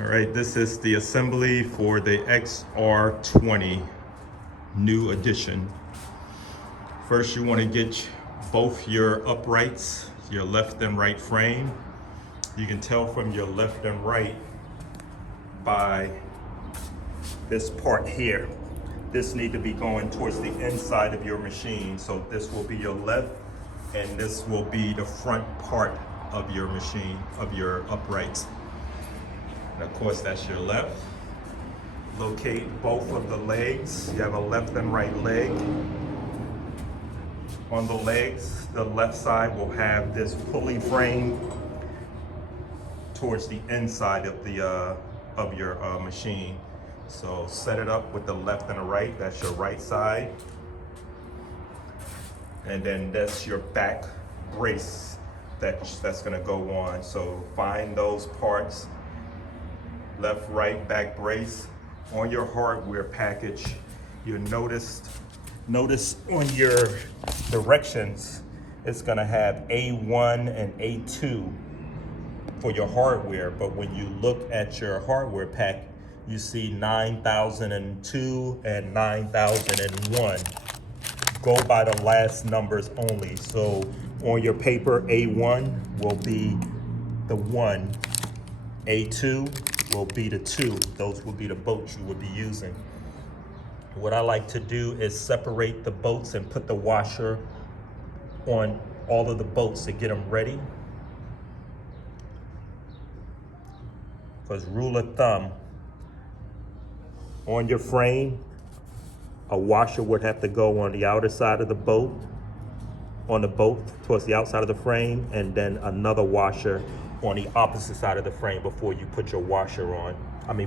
All right, this is the assembly for the XR20 new edition. First, you want to get both your uprights, your left and right frame. You can tell from your left and right by this part here. This need to be going towards the inside of your machine. So this will be your left and this will be the front part of your machine, of your uprights. And of course, that's your left. Locate both of the legs. You have a left and right leg. On the legs, the left side will have this pulley frame towards the inside of your machine. So set it up with the left and the right. That's your right side. And then that's your back brace that's gonna go on. So find those parts. Left, right, back brace. On your hardware package, you'll notice on your directions, it's gonna have A1 and A2 for your hardware, but when you look at your hardware pack, you see 9002 and 9001. Go by the last numbers only. So on your paper, A1 will be the 1, A2 will be the 2. Those will be the bolts you would be using. What I like to do is separate the bolts and put the washer on all of the bolts to get them ready. Because rule of thumb, on your frame, a washer would have to go on the outer side of the bolt, on the bolt towards the outside of the frame, and then another washer on the opposite side of the frame before you put your washer on.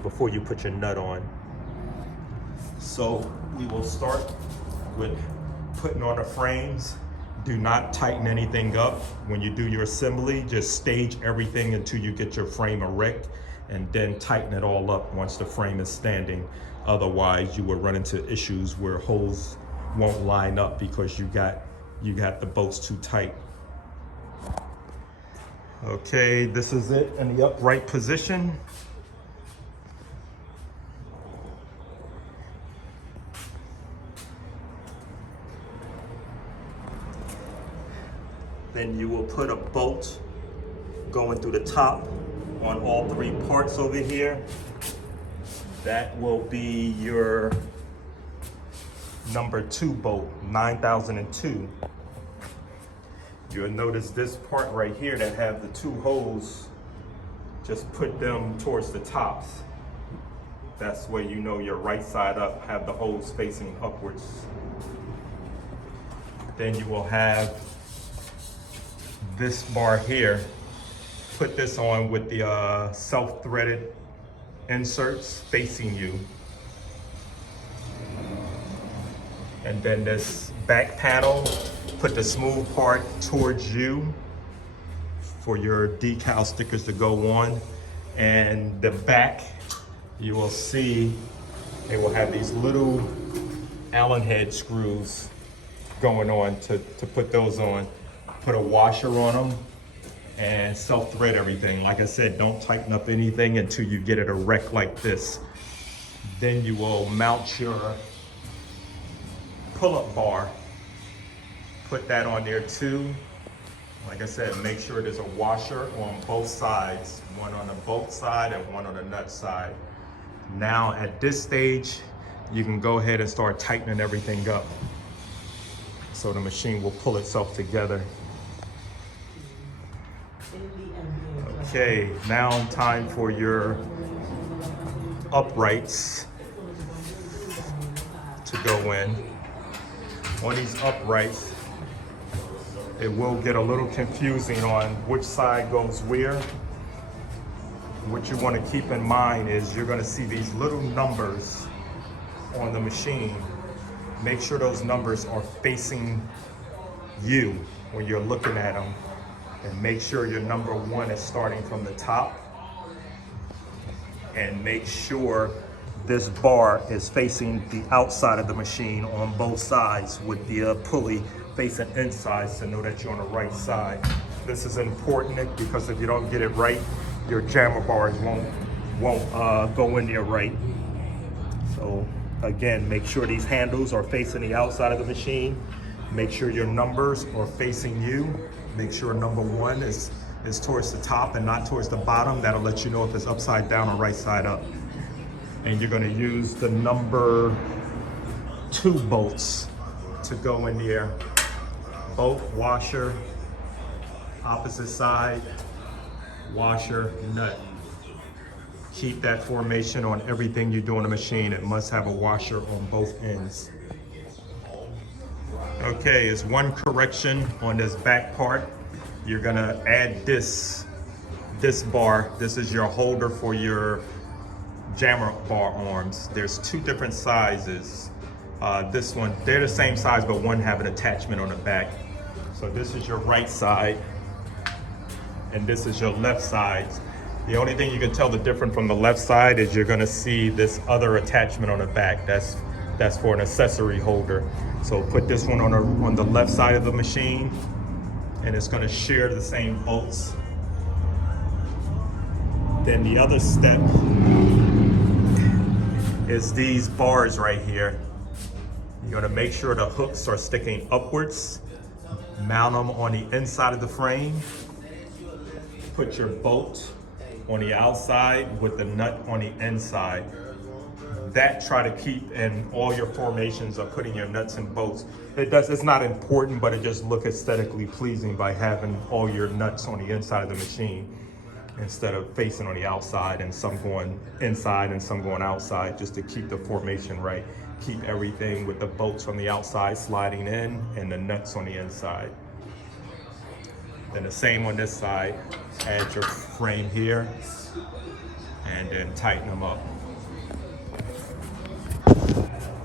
Before you put your nut on. So we will start with putting on the frames. Do not tighten anything up. When you do your assembly, just stage everything until you get your frame erect and then tighten it all up once the frame is standing. Otherwise, you will run into issues where holes won't line up because you got the bolts too tight. Okay, this is it in the upright position. Then you will put a bolt going through the top on all three parts over here. That will be your number 2 bolt, 9002. You'll notice this part right here that have the 2 holes, just put them towards the tops. That's where you know your right side up, have the holes facing upwards. Then you will have this bar here. Put this on with the self-threaded inserts facing you. And then this back panel, put the smooth part towards you for your decal stickers to go on. And the back, you will see, they will have these little Allen head screws going on to put those on. Put a washer on them and self-thread everything. Like I said, don't tighten up anything until you get it erect like this. Then you will mount your pull-up bar. Put that on there too. Like I said, make sure there's a washer on both sides. One on the bolt side and one on the nut side. Now at this stage, you can go ahead and start tightening everything up so the machine will pull itself together. Okay, now time for your uprights to go in. On these uprights, it will get a little confusing on which side goes where. What you want to keep in mind is you're going to see these little numbers on the machine. Make sure those numbers are facing you when you're looking at them. And make sure your number 1 is starting from the top. And make sure this bar is facing the outside of the machine on both sides with the pulley facing inside to know that you're on the right side. This is important because if you don't get it right, your jammer bars won't go in there right. So again, make sure these handles are facing the outside of the machine. Make sure your numbers are facing you. Make sure number 1 is towards the top and not towards the bottom. That'll let you know if it's upside down or right side up. And you're gonna use the number 2 bolts to go in there. Bolt, washer, opposite side, washer, nut. Keep that formation on everything you do on the machine. It must have a washer on both ends. Okay, is one correction on this back part. You're gonna add this bar. This is your holder for your jammer bar arms. There's 2 different sizes. This one, they're the same size, but one have an attachment on the back. So this is your right side, and this is your left side. The only thing you can tell the difference from the left side is you're gonna see this other attachment on the back. That's for an accessory holder. So put this one on the left side of the machine, and it's gonna share the same bolts. Then the other step is these bars right here. You're gonna make sure the hooks are sticking upwards. Mount them on the inside of the frame. Put your bolt on the outside with the nut on the inside. That try to keep in all your formations of putting your nuts and bolts. It's not important, but it just look aesthetically pleasing by having all your nuts on the inside of the machine instead of facing on the outside and some going inside and some going outside, just to keep the formation right. Keep everything with the bolts from the outside sliding in and the nuts on the inside. Then the same on this side. Add your frame here and then tighten them up.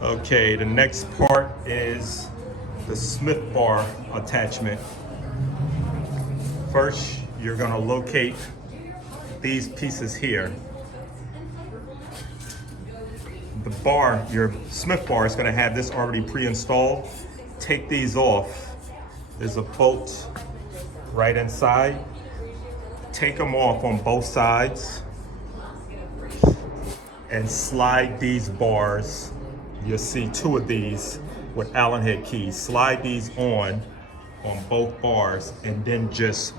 Okay, the next part is the Smith bar attachment. First, you're gonna locate these pieces here. The bar, your Smith bar, is gonna have this already pre-installed. Take these off. There's a bolt right inside. Take them off on both sides and slide these bars. You'll see 2 of these with Allen head keys. Slide these on both bars and then just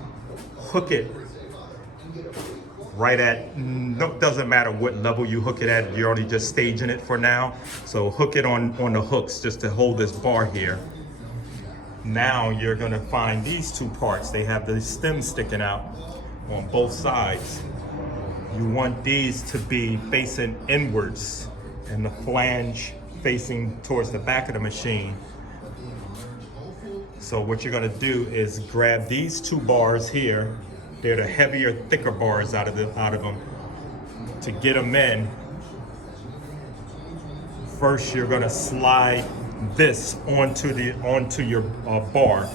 hook it right at, doesn't matter what level you hook it at, you're only just staging it for now. So hook it on the hooks just to hold this bar here. Now you're gonna find these 2 parts. They have the stem sticking out on both sides. You want these to be facing inwards and the flange facing towards the back of the machine. So what you're gonna do is grab these 2 bars here. They're the heavier, thicker bars out of them. To get them in, first you're gonna slide this onto your bar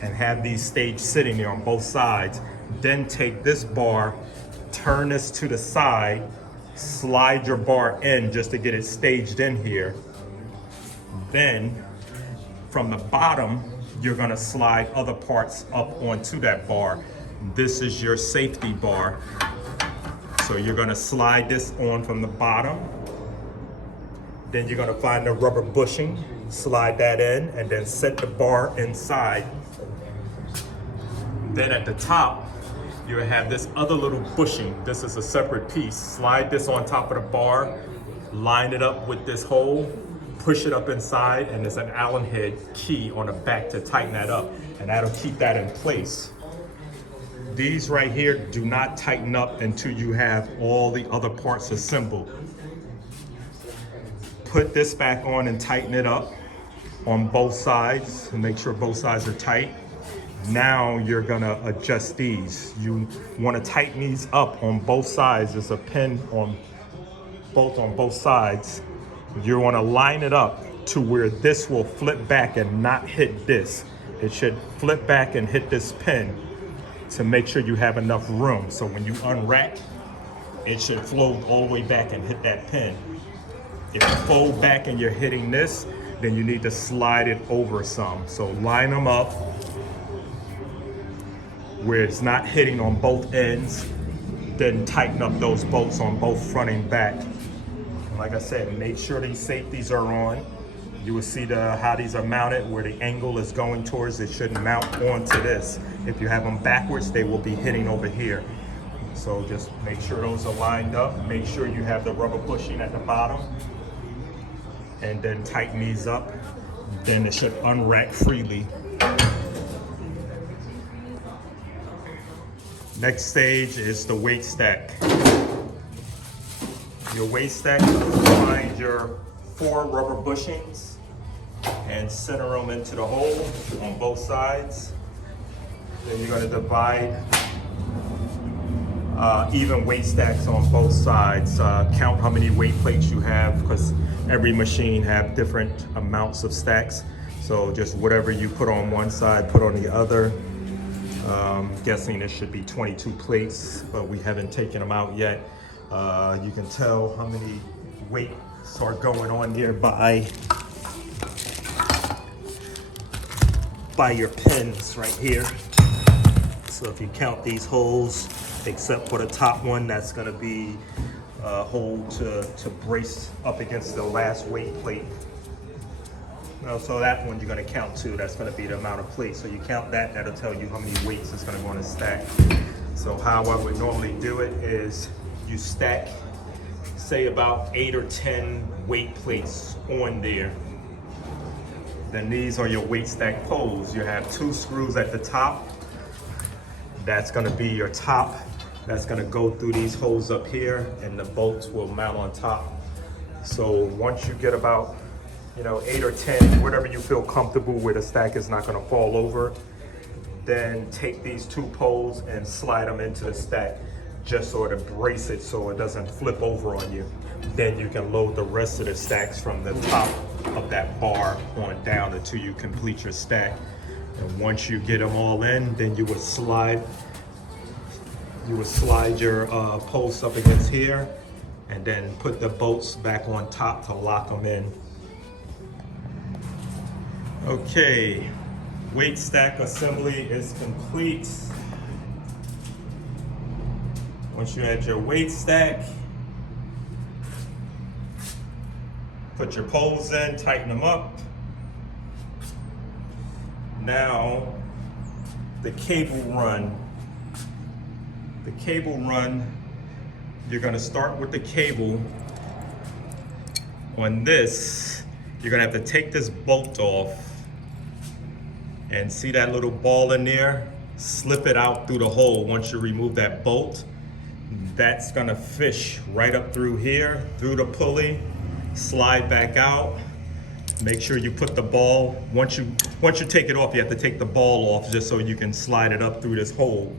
and have these staged sitting there on both sides. Then take this bar, turn this to the side, slide your bar in just to get it staged in here. Then from the bottom, you're gonna slide other parts up onto that bar. This is your safety bar. So you're gonna slide this on from the bottom. Then you're gonna find the rubber bushing, slide that in, and then set the bar inside. Then at the top, you have this other little bushing. This is a separate piece. Slide this on top of the bar, line it up with this hole, push it up inside, and there's an Allen head key on the back to tighten that up, and that'll keep that in place. These right here do not tighten up until you have all the other parts assembled. Put this back on and tighten it up on both sides and make sure both sides are tight. Now you're gonna adjust these. You wanna tighten these up on both sides. There's a pin on both sides. You wanna line it up to where this will flip back and not hit this. It should flip back and hit this pin to make sure you have enough room. So when you unrack, it should flow all the way back and hit that pin. If you fold back and you're hitting this, then you need to slide it over some. So line them up where it's not hitting on both ends. then tighten up those bolts on both front and back. And like I said, make sure these safeties are on. You will see how these are mounted, where the angle is going towards. It should mount onto this. If you have them backwards, they will be hitting over here. So just make sure those are lined up. Make sure you have the rubber bushing at the bottom, and then tighten these up. Then it should unrack freely. Next stage is the weight stack. Your weight stack, find your 4 rubber bushings and center them into the hole on both sides. Then you're going to divide even weight stacks on both sides. Count how many weight plates you have, because every machine have different amounts of stacks. So just whatever you put on one side, put on the other. Guessing it should be 22 plates, but we haven't taken them out yet. You can tell how many weights are going on here by your pins right here. So if you count these holes, except for the top one, that's going to be a hole to brace up against the last weight plate. So that one you're going to count too. That's going to be the amount of plates. So you count that, that'll tell you how many weights is going to go in a stack. So how I would normally do it is you stack, say about 8 or 10 weight plates on there. Then these are your weight stack poles. You have 2 screws at the top. That's going to be your top. That's going to go through these holes up here, and the bolts will mount on top. So once you get about 8 or 10, whatever you feel comfortable with, a stack is not going to fall over, then take these 2 poles and slide them into the stack, just sort of brace it so it doesn't flip over on you. Then you can load the rest of the stacks from the top of that bar on down until you complete your stack. And once you get them all in, then you would slide your posts up against here, and then put the bolts back on top to lock them in. Okay, weight stack assembly is complete. Once you add your weight stack, put your poles in, tighten them up. Now, the cable run. The cable run, you're gonna start with the cable on this. You're gonna have to take this bolt off, and see that little ball in there? Slip it out through the hole. Once you remove that bolt, that's gonna fish right up through here, through the pulley, slide back out. Make sure you put the ball, once you take it off, you have to take the ball off just so you can slide it up through this hole.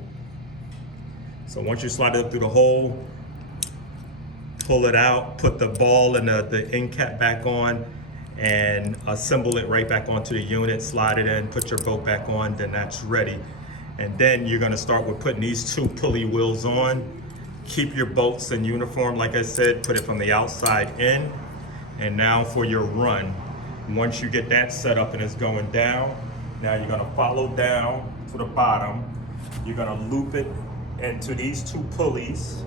So once you slide it up through the hole, pull it out, put the ball and the end cap back on, and assemble it right back onto the unit, slide it in, put your boat back on, then that's ready. And then you're gonna start with putting these 2 pulley wheels on. Keep your bolts in uniform, like I said, put it from the outside in. And now for your run. Once you get that set up and it's going down, now you're gonna follow down to the bottom. You're gonna loop it into these 2 pulleys,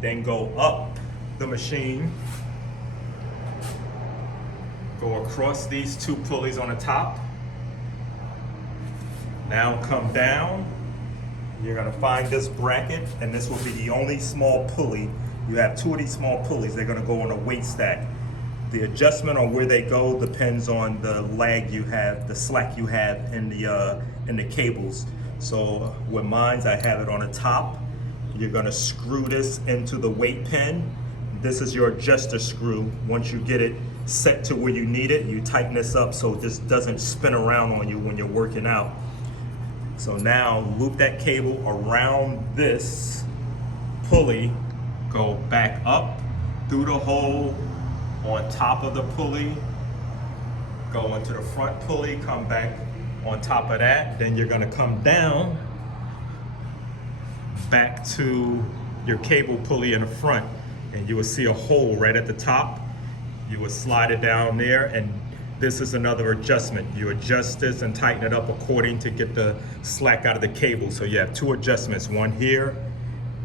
then go up the machine, go across these 2 pulleys on the top. Now come down. You're gonna find this bracket, and this will be the only small pulley. You have 2 of these small pulleys. They're gonna go on a weight stack. The adjustment on where they go depends on the lag you have, the slack you have in the cables. So with mine, I have it on the top. You're gonna screw this into the weight pin. This is your adjuster screw. Once you get it set to where you need it, you tighten this up so this doesn't spin around on you when you're working out. So now loop that cable around this pulley, go back up through the hole on top of the pulley, go into the front pulley, come back on top of that. Then you're gonna come down back to your cable pulley in the front, and you will see a hole right at the top. You will slide it down there, and this is another adjustment. You adjust this and tighten it up according to get the slack out of the cable. So you have 2 adjustments, one here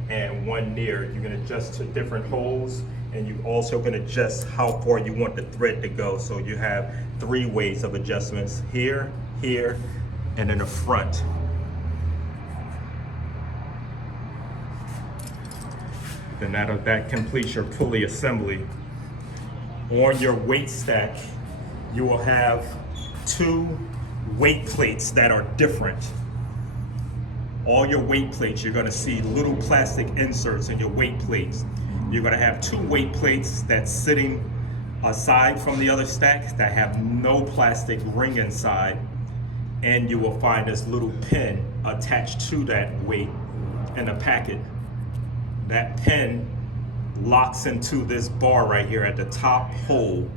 and one near. You can adjust to different holes, and you also can adjust how far you want the thread to go. So you have 3 ways of adjustments: here, here, and in the front. Then that completes your pulley assembly. On your weight stack, you will have 2 weight plates that are different. All your weight plates, you're gonna see little plastic inserts in your weight plates. You're gonna have 2 weight plates that's sitting aside from the other stack that have no plastic ring inside, and you will find this little pin attached to that weight in the packet. That pin locks into this bar right here at the top hole.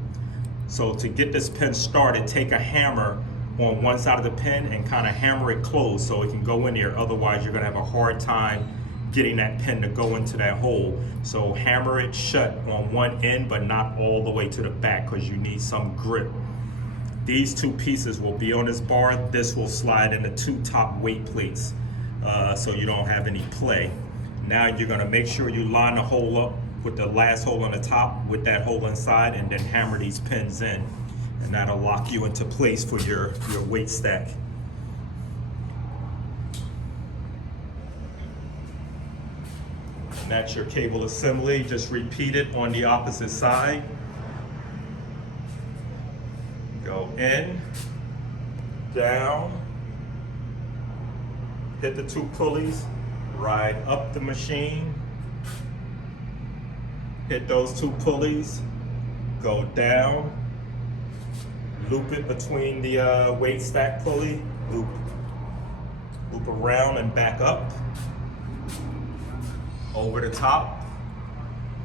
So to get this pin started, take a hammer on one side of the pin and kind of hammer it closed so it can go in there. Otherwise, you're gonna have a hard time getting that pin to go into that hole. So hammer it shut on one end, but not all the way to the back, because you need some grip. These 2 pieces will be on this bar. This will slide in the 2 top weight plates, so you don't have any play. Now you're gonna make sure you line the hole up with the last hole on the top with that hole inside, and then hammer these pins in. And that'll lock you into place for your weight stack. And that's your cable assembly. Just repeat it on the opposite side. Go in, down, hit the 2 pulleys, ride up the machine, hit those 2 pulleys, go down, loop it between the weight stack pulley, loop around and back up, over the top,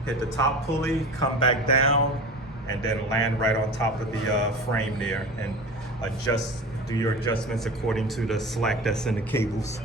hit the top pulley, come back down, and then land right on top of the frame there, and do your adjustments according to the slack that's in the cables.